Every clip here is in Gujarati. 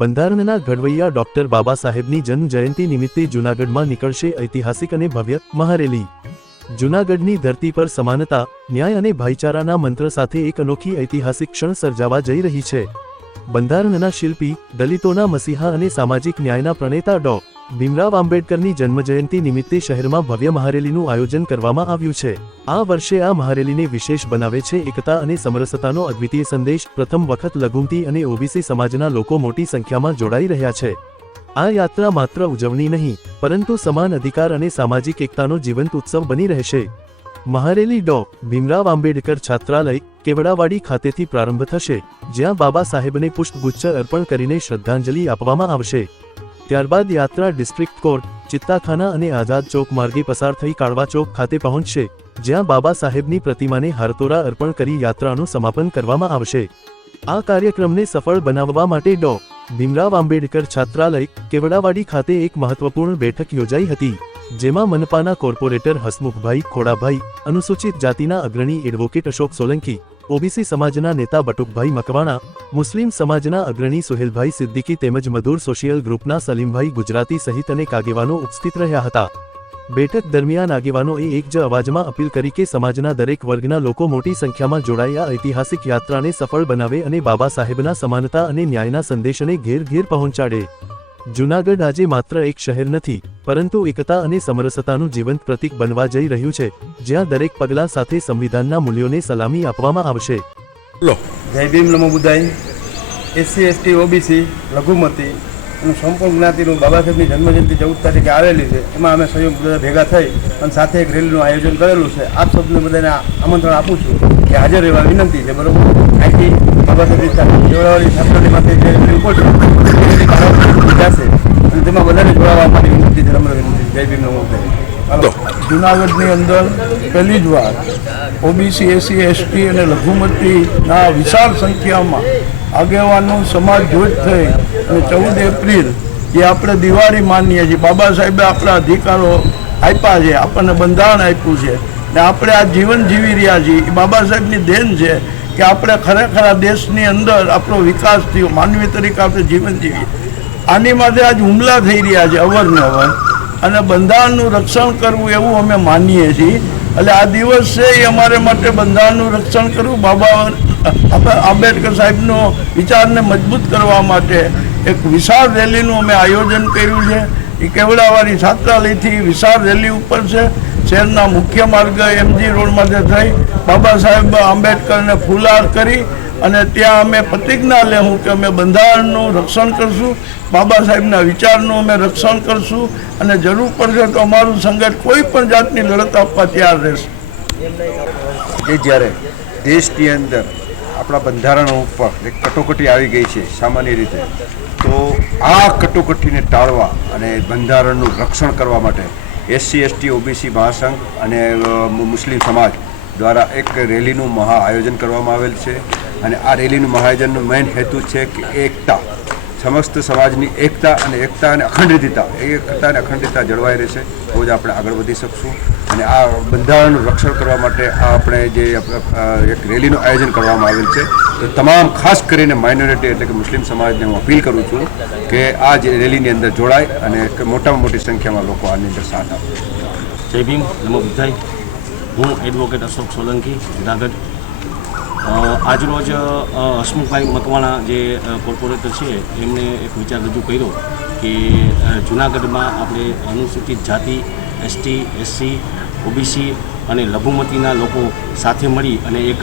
બંધારણના ઘડવૈયા ડોક્ટર બાબા સાહેબની જન્મ જયંતિ નિમિત્તે જૂનાગઢમાં નીકળશે ઐતિહાસિક અને ભવ્ય મહારેલી। જૂનાગઢની ધરતી પર સમાનતા, ન્યાય અને ભાઈચારાના મંત્ર સાથે એક અનોખી ઐતિહાસિક ક્ષણ સર્જાવા જઈ રહી છે। બંધારણના શિલ્પી, દલિતોના મસીહા અને સામાજિક ન્યાયના પ્રણેતા ડો. ભીમરાવ આંબેડકરની જન્મજયંતિ નિમિત્તે શહેરમાં ભવ્ય મહારેલીનું આયોજન કરવામાં આવ્યું છે। આ વર્ષે આ મહારેલીને વિશેષ બનાવે છે એકતા અને સમરસતાનો અદ્વિતીય સંદેશ। પ્રથમ વખત લઘુમતી અને ઓબીસી સમાજના લોકો મોટી સંખ્યામાં જોડાઈ રહ્યા છે। આ યાત્રા માત્ર ઉજવણી નહીં, પરંતુ સમાન અધિકાર અને સામાજિક એકતાનો જીવંત ઉત્સવ બની રહેશે। મહારેલી ડો. ભીમરાવ આંબેડકર છાત્રાલય, કેવડાવાડી ખાતેથી પ્રારંભ થશે, જ્યાં બાબા સાહેબને પુષ્પગુચ્છ અર્પણ કરીને શ્રદ્ધાંજલિ આપવામાં આવશે। ત્યારબાદ યાત્રા ડિસ્ટ્રિક્ટ કોર્ટ, ચિત્તાખાના અને આઝાદ ચોક માર્ગે પસાર થઈ કાળવા ચોક ખાતે પહોંચશે, જ્યાં બાબા સાહેબની પ્રતિમાને હારતોરા અર્પણ કરી યાત્રાનું સમાપન કરવામાં આવશે। આ કાર્યક્રમને સફળ બનાવવા માટે ડો. ભીમરાવ આંબેડકર છાત્રાલય, કેવડાવાડી ખાતે એક મહત્વપૂર્ણ બેઠક યોજાઈ હતી, જેમાં મનપાના કોર્પોરેટર હસમુખભાઈ ખોડાભાઈ, અનુસૂચિત જાતિના અગ્રણી એડવોકેટ અશોક સોલંકી, ઓબીસી સમાજના નેતા બટુકભાઈ મકવાણા, મુસ્લિમ સમાજના અગ્રણી સુહેલભાઈ સિદ્દીકી તેમજ મધુર સોશિયલ ગ્રુપના સલીમભાઈ ગુજરાતી સહિત અનેક આગેવાનો ઉપસ્થિત રહ્યા હતા। બેઠક દરમિયાન આગેવાનોએ એક જ અવાજમાં અપીલ કરી કે સમાજના દરેક વર્ગના લોકો મોટી સંખ્યામાં જોડાઈ આ ઐતિહાસિક યાત્રાને સફળ બનાવે અને બાબા સાહેબના સમાનતા અને ન્યાયના સંદેશને ઘેર ઘેર પહોંચાડે। જૂનાગઢ આજે માત્ર એક શહેર નથી, પરંતુ એકતા અને સમરસતાનું જીવંત પ્રતીક બનવા જઈ રહ્યું છે, જ્યાં દરેક પગલા સાથે સંવિધાનના મૂલ્યોને સલામી આપવામાં આવશે। જય ભીમ નમો બુદ્ધાય। એસસી એસટી ઓબીસી લઘુમતી અને સંપૂર્ણ જ્ઞાતિનું બાબા સાહેબની જન્મજયંતિ 14 તારીખે આવેલી છે, એમાં અમે સહયોગ બધા ભેગા થઈ અને સાથે એક રેલીનું આયોજન કરેલું છે। આપ સૌને બધાને આમંત્રણ આપું છું કે હાજર રહેવા વિનંતી છે, બરોબર। આથી બાબા સાહેબ જોડાવાળી છાત્રોની માટે જે જશે અને તેમાં બધાને જોડાવા માટે વિનંતી છે, નમ્ર વિનંતી। જય ભીમ નમો બુદ્ધાય। જૂનાગઢની અંદર પહેલી જ વાર ઓબીસી, એસસી, એસટી અને લઘુમતીના વિશાળ સંખ્યામાં આગેવાનો સમાજ જૂથ થઈ અને 14 એપ્રિલ જે આપણે દિવાળી માનીએ છીએ, બાબા સાહેબે આપણા અધિકારો આપ્યા છે, આપણને બંધારણ આપ્યું છે ને આપણે આ જીવન જીવી રહ્યા છીએ, એ બાબા સાહેબની દેન છે કે આપણે ખરેખર આ દેશની અંદર આપણો વિકાસ થયો, માનવી તરીકે આપણે જીવન જીવીએ। આની માટે આજ હુમલા થઈ રહ્યા છે અવારનવાર, અને બંધારણનું રક્ષણ કરવું એવું અમે માનીએ છીએ। એટલે આ દિવસ છે એ અમારે માટે બંધારણનું રક્ષણ કરવું, બાબા આંબેડકર સાહેબનો વિચારને મજબૂત કરવા માટે એક વિશાળ રેલીનું અમે આયોજન કર્યું છે। એ કેવડાવાડી છાત્રાલયથી વિશાળ રેલી ઉપર છે, શહેરના મુખ્ય માર્ગ એમજી રોડમાંથી થઈ બાબા સાહેબ આંબેડકરને ફૂલહાર કરી અને ત્યાં અમે પ્રતિજ્ઞા લેવું કે અમે બંધારણનું રક્ષણ કરશું, બાબા સાહેબના વિચારનું અમે રક્ષણ કરશું અને જરૂર પડશે તો અમારું સંગઠન કોઈ પણ જાતની લડત આપવા તૈયાર રહેશે। એ જ્યારે દેશની અંદર આપણા બંધારણ ઉપર એક કટોકટી આવી ગઈ છે સામાન્ય રીતે, તો આ કટોકટીને ટાળવા અને બંધારણનું રક્ષણ કરવા માટે એસસી એસટી ઓબીસી મહાસંઘ અને મુસ્લિમ સમાજ દ્વારા એક રેલીનું મહા આયોજન કરવામાં આવેલ છે। અને આ રેલીનું મહાઆયોજનનો મેઇન હેતુ છે કે એકતા, સમસ્ત સમાજની એકતા અને અખંડિતતા જળવાઈ રહેશે, તો જ આપણે આગળ વધી શકશું। અને આ બંધારણનું રક્ષણ કરવા માટે આપણે જે એક રેલીનું આયોજન કરવામાં આવેલ છે, તો તમામ ખાસ કરીને માઇનોરિટી એટલે કે મુસ્લિમ સમાજને હું અપીલ કરું છું કે આ જે રેલીની અંદર જોડાય અને મોટામાં મોટી સંખ્યામાં લોકો આની અંદર સાથ આપે। જય ભીમ નમો બુદ્ધાય। હું એડવોકેટ અશોક સોલંકી, જૂનાગઢ। આજરોજ હસમુખભાઈ મકવાણા જે કોર્પોરેટર છે, એમને એક વિચાર રજૂ કર્યો કે જૂનાગઢમાં આપણે અનુસૂચિત જાતિ, એસટી, એસસી, ઓબીસી અને લઘુમતીના લોકો સાથે મળી અને એક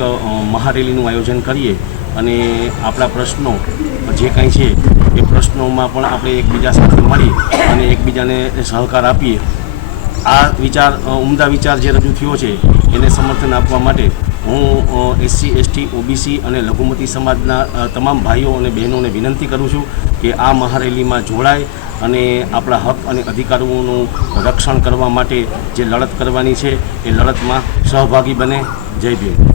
મહારેલીનું આયોજન કરીએ અને આપણા પ્રશ્નો જે કાંઈ છે એ પ્રશ્નોમાં પણ આપણે એકબીજા સાથે મળી અને એકબીજાને સહકાર આપીએ। આ વિચાર, ઉમદા વિચાર જે રજૂ થયો છે એને સમર્થન આપવા માટે હું એસસી, એસટી, ઓબીસી અને લઘુમતી સમાજના તમામ ભાઈઓ અને બહેનોને વિનંતી કરું છું કે આ મહારેલીમાં જોડાય અને આપણા હક અને અધિકારોનું રક્ષણ કરવા માટે જે લડત કરવાની છે એ લડતમાં સહભાગી બને। જય ભીમ।